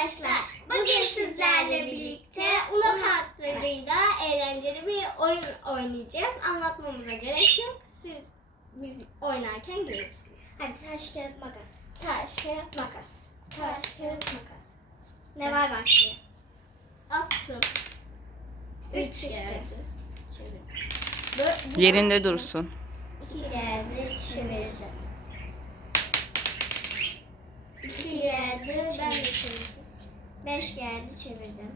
arkadaşlar. Bugün sizlerle birlikte Uno kartlarıyla eğlenceli bir oyun oynayacağız. Anlatmamıza gerek yok. Siz biz oynarken görürsünüz. Hadi taş kağıt makas. Taş, kağıt, makas. Taş, kağıt, makas. Ne var başlıyor? Attım. Üç Üç geldi. Bu- Yerinde dursun. İki geldi çevirdim. 5 geldi çevirdim.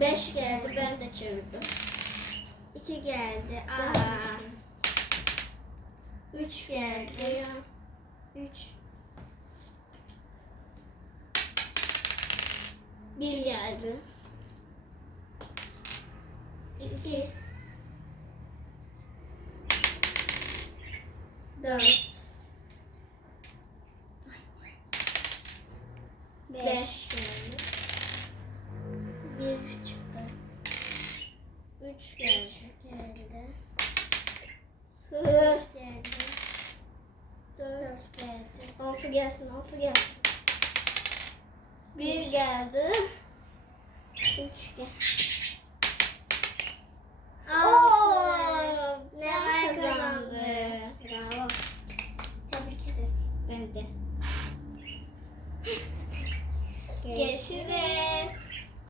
5 geldi ben de çevirdim. 2 geldi. Aa. 3 geldi. 3 1 geldi. 2 4 5 geldi. 1 çıktı. 3 geldi. geldi. 0 geldi. 4 geldi. 6 gelsin, 6 gelsin. 1 geldi. 3 geldi. Ben de. Görüşürüz.